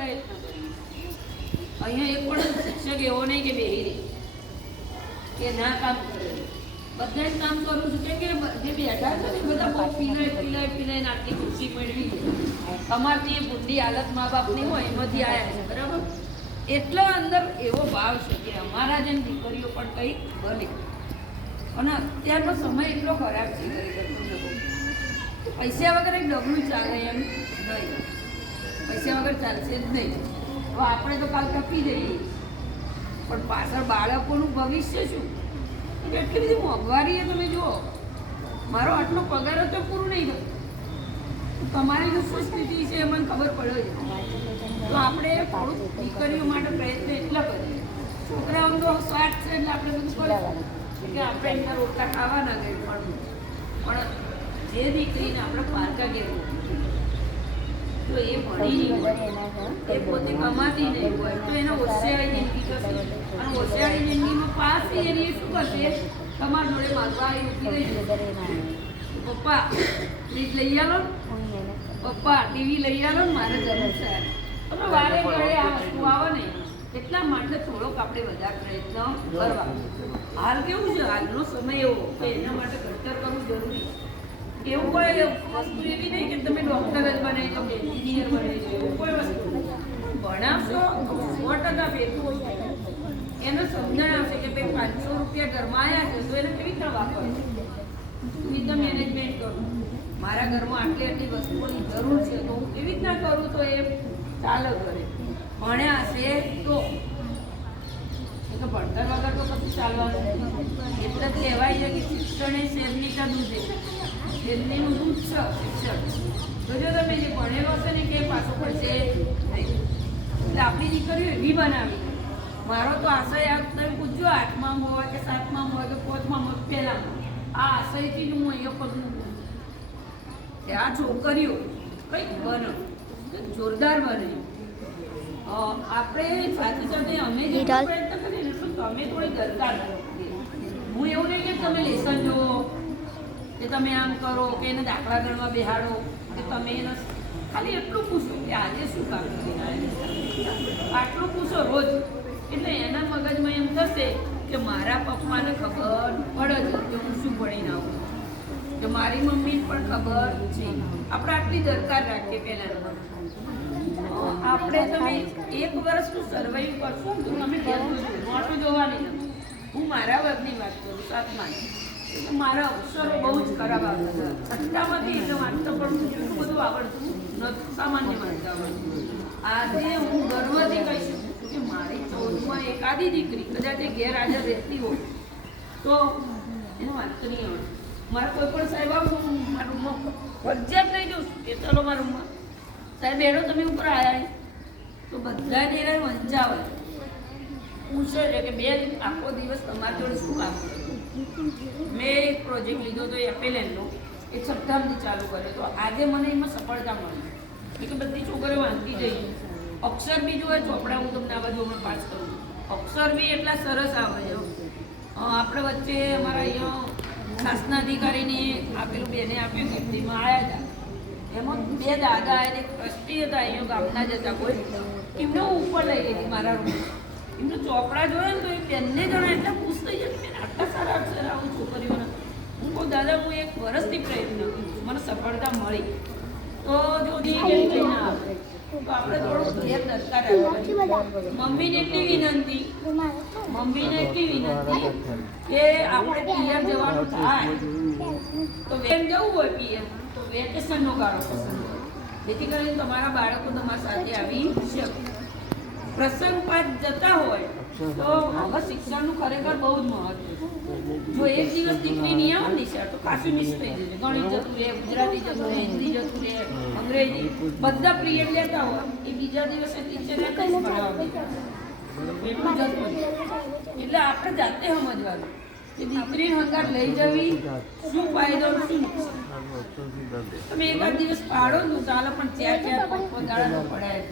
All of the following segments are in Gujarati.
પ્રયત્ન કરીએ. અહીંયા એક પણ શિક્ષક એવો નહીં કે બેહી રહી કે ના કામ કરે. બધા જ કામ કરું છું કે જે બેઠા છે ને બધા બહુ પીલાય આટલી ખુશી મેળવી તમારી એ બુદ્ધિ હાલત મા બાપની હોય એમાંથી આવ્યા છે બરાબર. એટલો અંદર એવો ભાવ છે કે અમારા જેમ દીકરીઓ પણ કંઈક બને. અને અત્યારનો સમય એટલો ખરાબ છે ખરેખર. પૈસા વગર એક ડગલું ચાલે એમ નહીં. પૈસા વગર ચાલશે જ નહીં. તો આપણે તો કાલ ટપી જઈએ પણ પાછળ બાળકોનું ભવિષ્ય શું? એટલી બધી મોંઘવારી એ તમે જુઓ. મારો આટલો પગાર તો પૂરું નહીં થયું. તમારી જો શું સ્થિતિ છે એ મને ખબર પડે છે. તો આપણે થોડુંક દીકરીઓ માટે પ્રયત્ન એટલા કરીએ. છોકરાઓનો તો સ્વાર્થ છે એટલે આપણે બધું કરીએ કે આપણે એમના રોટલા ખાવાના કંઈ પણ જે દીકરીને આપણે પારકા ઘેર તો એ ભણી નહીં હોય, એ પોતે કમાતી નહીં હોય તો એને હોશિયારી જિંદગી કરશે. અને હોશિયારી જિંદગીમાં પાસ થઈ એને એ શું કરશે? તમારા જોડે માગવા ઉભી રહી જશે. પપ્પા ફ્રીજ લઈ આવો, પપ્પા ટીવી લઈ આવો ને મારે જરૂર છે. તમે વારે ઘડે આ વસ્તુ આવે ને એટલા માટે થોડોક આપણે વધારે પ્રયત્ન કરવા. હાલ કેવું છે? હાલનો સમય એવો કે એના માટે ઘડતર કરવું જરૂરી. એવું કોઈ વસ્તુ એવી નહીં કે તમે ડૉક્ટર જ બને તો એન્જિનિયર બને છે. એવું કોઈ વસ્તુ ભણાવશો 100% ફેરવું એને સમજણ આવશે કે ભાઈ 500 રૂપિયા ઘરમાં આવ્યા છે તો એને કેવી રીતના વાપરવું, કેવી રીતના મેનેજમેન્ટ કરવું. મારા ઘરમાં આટલી વસ્તુઓની જરૂર છે તો હું કેવી રીતના કરું તો એ ચાલો કરે. ભણ્યા હશે તો ભણતર વગર તો પછી ચાલવાનું. એટલે જ કહેવાય છે કે શિક્ષણ એ શેરની કા દૂધ છે. શેરનીનું દૂધ છે શિક્ષણ. તો જો તમે જે ભણેલો હશે ને કે પાછો પડશે નહીં. એટલે આપણી દીકરીઓ એવી બનાવી. મારો તો આશય તમે પૂછજો 8મા હોય કે 7મા હોય કે 5મા હોય પહેલામાં આ આશયથી જ હું અહીંયા પગલું કે આ છોકરીઓ કંઈક બને, જોરદાર બને. આપણે સાથે સાથે અમે જે પ્રયત્ન કરીએ ને તો તમે થોડી દરકાર. હું એવું નહીં કે તમે લેસન જુઓ કે તમે આમ કરો કે એને દાખલા ગણવા બેહાડો કે તમે એને ખાલી એટલું પૂછો કે આજે શું કામ કરીને આટલું પૂછો રોજ. એટલે એના મગજમાં એમ થશે કે મારા પપ્પાને ખબર પડે છે કે હું શું ભણીને આવું, કે મારી મમ્મીને પણ ખબર છે. આપણે આટલી દરકાર રાખીએ પહેલાં. આપણે તમે 1 વર્ષનું સર્વાઈવ કરશો તો તમે મોટું જોવાની નથી. હું મારા વર્ગની વાત કરું 7માની. મારા અક્ષરો બહુ જ ખરાબ આવતા હતા. 6માંથી એટલે વાંચતા પણ એટલું બધું આવડતું નથી. સામાન્ય વાંચતા આવડતું. આજે હું ગર્વથી કહી શકું કે મારી 14માં એકાદી દીકરી કદાચ એ ગેરહાજર રહેતી હોય તો એને વાંચતો નહીં આવડે. મારા કોઈ પણ સાહેબ આવું મારા રૂમમાં ફરજિયાત લઈ જાઉં કે ચલો મારા રૂમમાં સાહેબ એનો તમે ઉપર આવ્યા તો બધા ડેરા વંચાવે પૂછે છે કે બેન આખો દિવસ તમારા જોડે શું કામ કર્યું. મેં એક પ્રોજેક્ટ લીધો તો એપેલેનનો એ 6માંથી ચાલુ કર્યો તો આજે મને એમાં સફળતા મળી કે બધી છોકરીઓ વાંચતી જઈ. અક્ષર બી જોવે ચોપડા હું તમને આ બાજુ હમણાં પાસ કરું. અક્ષર બી એટલા સરસ આવે છે. આપણે વચ્ચે અમારા અહીંયા શાસનાધિકારીને આપેલું બેને આપ્યું ગિફ્ટમાં આવ્યા હતા. એમાં 2 દાદા અને ટ્રસ્ટી હતા અહીંયા ગામના જ હતા કોઈ. એમને હું ઉપર લઈ ગઈ હતી મારા રૂમ. એમને ચોપડા જોયા ને તો એ બંને જણા એટલા ખુશ થઈ જાય કે આટલા સારા અક્ષર આવું છોકરીઓને. હું કહું દાદા હું 1 વર્ષથી પ્રયત્ન કરું છું, મને સફળતા મળી. તો જો લઈને આવે તો આપણે થોડું ધ્યાન દરકાર રાખવું. મમ્મીને એટલી વિનંતી કે આપણે પિયર જવાનું થાય તો વેન જવું હોય પિયર તો વેકેશનનો ગાળો પસંદ કરો જેથી કરીને તમારા બાળકો તમારા સાથે આવી શકે. પ્રસંગ પાસ જતા હોય તો હવે શિક્ષણનું ખરેખર બહુ જ મહત્વ. જો એક દિવસ દીકરી નહીં આવે નિશાળ તો ખાસું મિસ થઈ જશે. ગણિત જતું રહે, ગુજરાતી જતું રહે, હિન્દી જતું રહે, અંગ્રેજી બધા પિરિયડ લેતા હોય એ બીજા દિવસે ટીચરે કઈ ભણાવવા એટલું જતું. એટલે આપણે જાતે સમજવાનું કે દીકરી હંગાર લઈ જવી શું ફાયદો શું નુકસાન. તમે એકાદ દિવસ પાડો ને ચાલો પણ 4-4 ગાળા પડાય.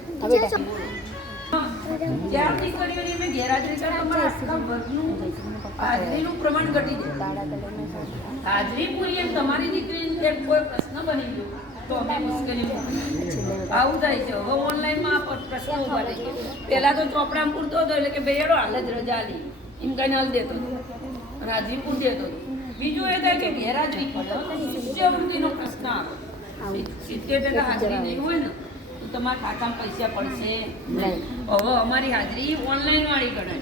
જ્યાં દીકરીઓની મેં ગેરહાજરી કરે અમારા આખા વર્ગનું હાજરીનું પ્રમાણ ઘટી જાય. હાજરી પૂરી અને તમારી દીકરીને કોઈ પ્રશ્ન બની ગયો તો અમે મુશ્કેલી આવું થાય છે. હવે ઓનલાઈનમાં પ્રશ્નો આવવા દે. પહેલા તો ચોપડામાં પૂરતો હતો એટલે કે ભાઈ એનો હાલ જ રજા લી એમ કઈને હાલ દેતો હતો અને હાજરી દેતો હતો. બીજું એ થાય કે ગેરહાજરી શિષ્યવૃત્તિનો પ્રશ્ન આવે. 70% હાજરી નહીં હોય ને તો તમારા ખાતામાં પૈસા પડશે નહીં. હવે અમારી હાજરી ઓનલાઈન વાળી ગણાય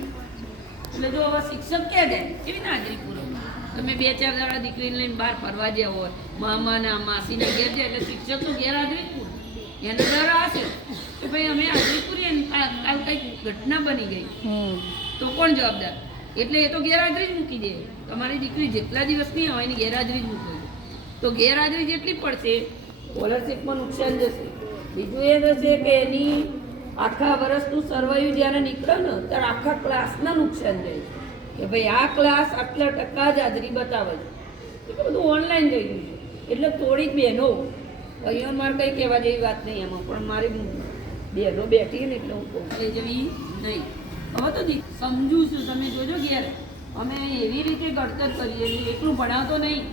એટલે જો હવે શિક્ષક ક્યાં જાય કેવી ને હાજરી પૂરો. તમે 2-4 દાડા દીકરીને લઈને બહાર ફરવા ગયા હોય મામાના માસીના ઘેર જાય એટલે શિક્ષક તો ગેરહાજરી પૂરી એને ડર હશે કે ભાઈ અમે હાજરી પૂરી અને કાલ કંઈક ઘટના બની ગઈ તો કોણ જવાબદાર. એટલે એ તો ગેરહાજરી જ મૂકી દે. તમારી દીકરી જેટલા દિવસની હોય એની ગેરહાજરી જ મૂકી દે. તો ગેરહાજરી જેટલી પડશે સ્કોલરશીપમાં નુકસાન જશે. બીજું એ થશે કે એની આખા વર્ષનું સર્વાયુ જ્યારે નીકળે ને ત્યારે આખા ક્લાસના નુકસાન જાય કે ભાઈ આ ક્લાસ આટલા ટકા જ હાજરી બતાવે છે. એટલે બધું ઓનલાઈન થઈ ગયું છે. એટલે થોડીક બહેનો અહીંયા મારે કંઈ કહેવા જેવી વાત નહીં એમાં પણ મારી બહેનો બેઠી ને એટલે હું કહું લઈ જવી નહીં. હવે તો સમજું છું તમે જોજો ઘેર અમે એવી રીતે ઘડતર કરીએ છીએ એટલું ભણાવતો નહીં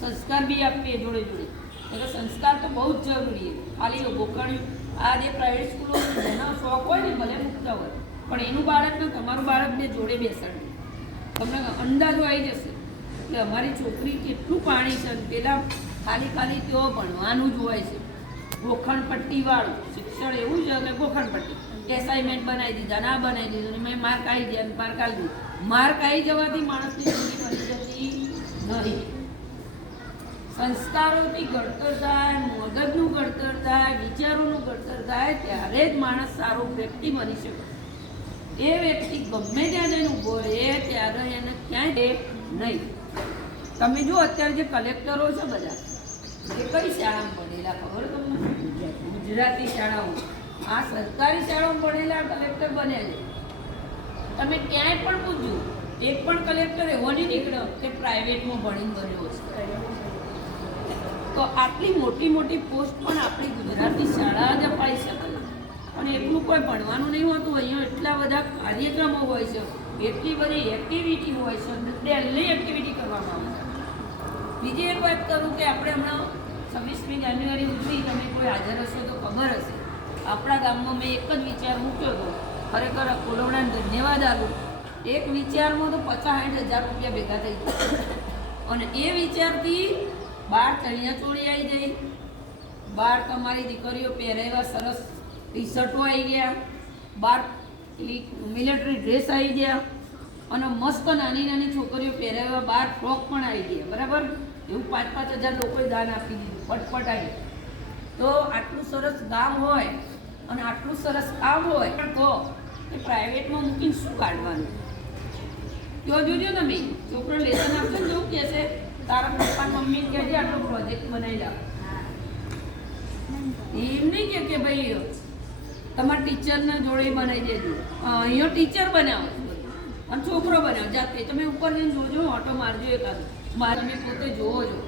સંસ્કાર બી આપીએ જોડે જોડે. એટલે સંસ્કાર તો બહુ જ જરૂરી છે. ખાલી ગોકણ્યું આ જે પ્રાઇવેટ સ્કૂલો એનો શોખ હોય ને ભલે મૂકતા હોય પણ એનું બાળકને તમારું બાળકને જોડે બેસાડવું તમને અંદાજો આવી જશે કે અમારી છોકરી કેટલું પાણી છે. પેલા ખાલી તેઓ ભણવાનું જ હોય છે. ગોખણપટ્ટીવાળું શિક્ષણ એવું છે કે ગોખણપટ્ટી એસાઇનમેન્ટ બનાવી દીધા ના બનાવી દીધું ને મેં માર્ક આવી ગયા માર્ક આવી દીધું. માર્ક આવી જવાથી માણસની જિંદગી બની જતી નહીં. સંસ્કારોથી ઘડતર થાય મગજનું ઘડતર થાય વિચારોનું ઘડતર થાય ત્યારે જ માણસ સારો વ્યક્તિ બની શકે. એ વ્યક્તિ ગમે ત્યાં જઈને ઊભો રહે ત્યારે એને ક્યાંય નહીં. તમે જો અત્યારે જે કલેક્ટરો છે બધા એ કઈ શાળામાં ભણેલા ખબર તમને? ગુજરાતી શાળાઓ. આ સરકારી શાળામાં ભણેલા કલેક્ટર બન્યા છે. તમે ક્યાંય પણ પૂછજો એક પણ કલેક્ટર એવો નહીં નીકળ્યો કે પ્રાઇવેટમાં ભણીને બન્યો છે. તો આટલી મોટી મોટી પોસ્ટ પણ આપણી ગુજરાતી શાળા જ અપાઈ શકે. અને એટલું કોઈ ભણવાનું નહીં હોતું. અહીંયા એટલા બધા કાર્યક્રમો હોય છે એટલી બધી એક્ટિવિટી હોય છે ડેલી એક્ટિવિટી કરવામાં આવે છે. બીજી એક વાત કરું કે આપણે હમણાં 26મી જાન્યુઆરી ઉજવી તમે કોઈ હાજર હશો તો ખબર હશે આપણા ગામમાં મેં એક જ વિચાર મૂક્યો હતો. ખરેખર કોલોડાને ધન્યવાદ આપું. એક વિચારમાં તો 50-60 હજાર રૂપિયા ભેગા થઈ ગયા અને એ વિચારથી 12 ચણિયાચોળી આવી ગઈ, 12 તમારી દીકરીઓ પહેરેવા સરસ ટી શર્ટો આવી ગયા, 12 મિલિટરી ડ્રેસ આવી ગયા અને મસ્ત નાની નાની છોકરીઓ પહેરેવા 12 ફ્રોક પણ આવી ગયા. બરાબર એવું 5-5 હજાર લોકોએ દાન આપી દીધું પટપટ આવી. તો આટલું સરસ ગામ હોય અને આટલું સરસ કામ હોય પણ તો એ પ્રાઇવેટમાં મૂકીને શું કાઢવાનું? તો જોજો તમે છોકરો લેસન આપશે ને જેવું કહેશે તારા પપ્પા મમ્મીને કહેજે આટલો પ્રોજેક્ટ બનાવી લાવ. એમ નહીં કે ભાઈ તમારા ટીચરને જોડે બનાવી દેજો. અહીંયા ટીચર બનાવો અને છોકરો બનાવો જાતે. તમે ઉપર જઈને જોજો ઓટો મારજો એકાદ મારે તમે પોતે જોવો છો